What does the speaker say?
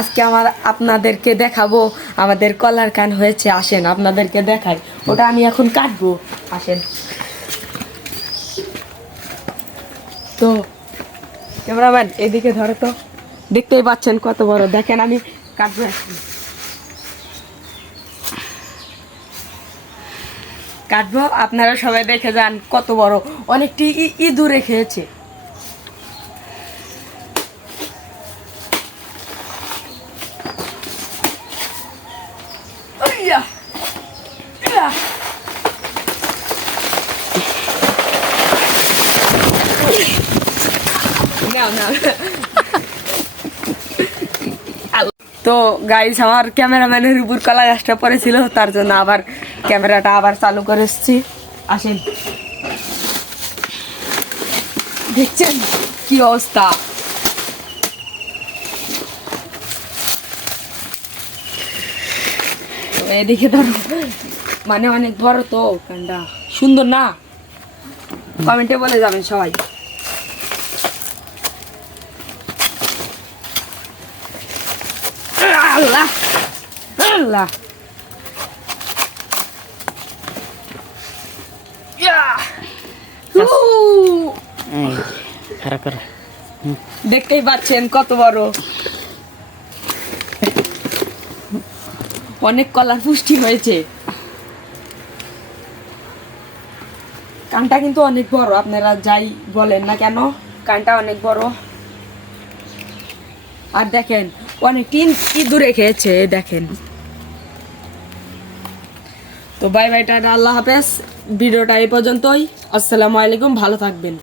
আজকে আপনাদেরকে দেখাবো আমাদের কলার কান হয়েছে। আসেন আপনাদেরকে দেখাই, ওটা আমি এখন কাটবো। আসেন তো ক্যামেরাম্যান এদিকে ধরো তো, দেখতেই পাচ্ছেন কত বড়। দেখেন আমি কাটবো এখন, কাটবো, আপনারা সবাই দেখে যান কত বড়। অনেকটি ইঁদুরে খেয়েছে। তো গাইস, আমার ক্যামেরাম্যানের উপর কলা গাছটা পড়েছিল, তার জন্য আবার ক্যামেরাটা আবার চালু করে এসেছি। আসেন, দেখছেন কি অবস্থা। তো এদিকে ধরো, মানে অনেক বড় তো কানটা, সুন্দর না? কমেন্টে বলে যাবেন সবাই। আল্লাহ আল্লাহ, দেখতেই পাচ্ছেন কত বড়। অনেক কলার পুষ্টি হয়েছে। কানটা কিন্তু অনেক বড়, আপনারা যাই বলেন না কেন, কানটা অনেক বড়। আর দেখেন অনেক ইঁদুরে খেয়েছে, দেখেন। তো বাই বাই, টাটা, আল্লাহ হাফেজ। ভিডিওটা এই পর্যন্তই। আসসালামু আলাইকুম, ভালো থাকবেন।